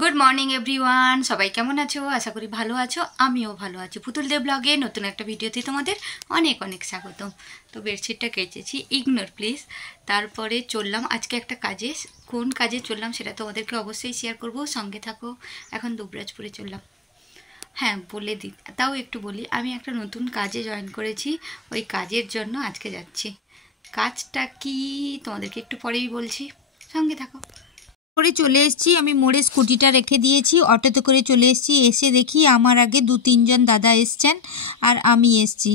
Good morning everyone, সবাই কেমন আছো? আশা করি ভালো আছো। আমিও ভালো আছি। পুতুল দেব ব্লগে নতুন একটা ভিডিওতে তোমাদের অনেক অনেক স্বাগতম। তো বেডশিটটা কেচেছি, ইগনোর প্লিজ। তারপরে চললাম আজকে একটা কাজে। কোন কাজে চললাম সেটা তোমাদেরকে অবশ্যই শেয়ার করব, সঙ্গে থাকো। এখন দুবরাজপুরে চললাম। হ্যাঁ, বলে দিই, তাও একটু বলি, আমি একটা নতুন কাজে জয়েন করেছি। ওই কাজের জন্য আজকে যাচ্ছি। কাজটা কি তোমাদেরকে একটু পরেই বলছি, সঙ্গে থাকো। করে চলে এসেছি। আমি মোড়ে স্কুটিটা রেখে দিয়েছি, অটোতে করে চলে এসেছি। এসে দেখি আমার আগে 2-3 জন দাদা এসছেন আর আমি এসছি।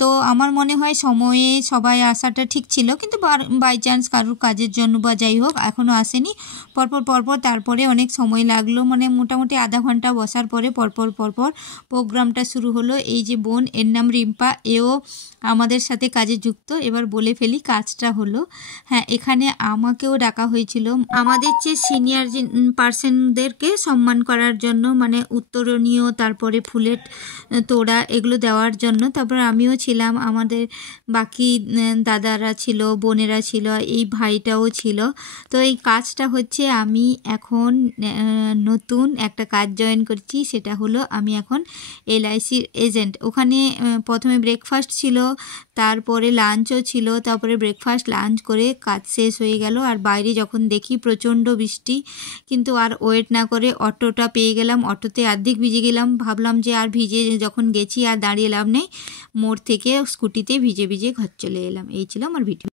তো আমার মনে হয় সময়ে সবাই আসাটা ঠিক ছিল, কিন্তু বাই চান্স কারোর কাজের জন্য বা যাই হোক এখনও আসেনি। পরপর তারপরে অনেক সময় লাগলো, মানে মোটামুটি আধা ঘন্টা বসার পরে পরপর প্রোগ্রামটা শুরু হলো। এই যে বোন, এর নাম রিম্পা, এও আমাদের সাথে কাজে যুক্ত। এবার বলে ফেলি কাজটা হলো, হ্যাঁ, এখানে আমাকেও ডাকা হয়েছিল আমাদের যে সিনিয়র পার্সনদেরকে সম্মান করার জন্য, মানে উত্তরণীয়, তারপরে ফুলের তোড়া এগুলো দেওয়ার জন্য। তারপর আমিও ছিলাম, আমাদের বাকি দাদারা ছিল, বোনেরা ছিল, এই ভাইটাও ছিল। তো এই কাজটা হচ্ছে, আমি এখন নতুন একটা কাজ জয়েন করছি। সেটা হলো আমি এখন LICর এজেন্ট। ওখানে প্রথমে ব্রেকফাস্ট ছিল, তারপরে লাঞ্চও ছিল, তারপরে ব্রেকফাস্ট লাঞ্চ করে কাজ শেষ হয়ে গেল। আর বাইরে যখন দেখি প্রচণ্ড বৃষ্টি, কিন্তু আর ওয়েট না করে অটোটা পেয়ে গেলাম। অটোতে অর্ধেক ভিজে গেলাম, ভাবলাম যে আর ভিজে যখন গেছি আর দাঁড়িয়ে লাভ নেই, মোড় থেকে স্কুটিতে ভিজে ঘর চলে এলাম। এই ছিল আমার ভিডিও।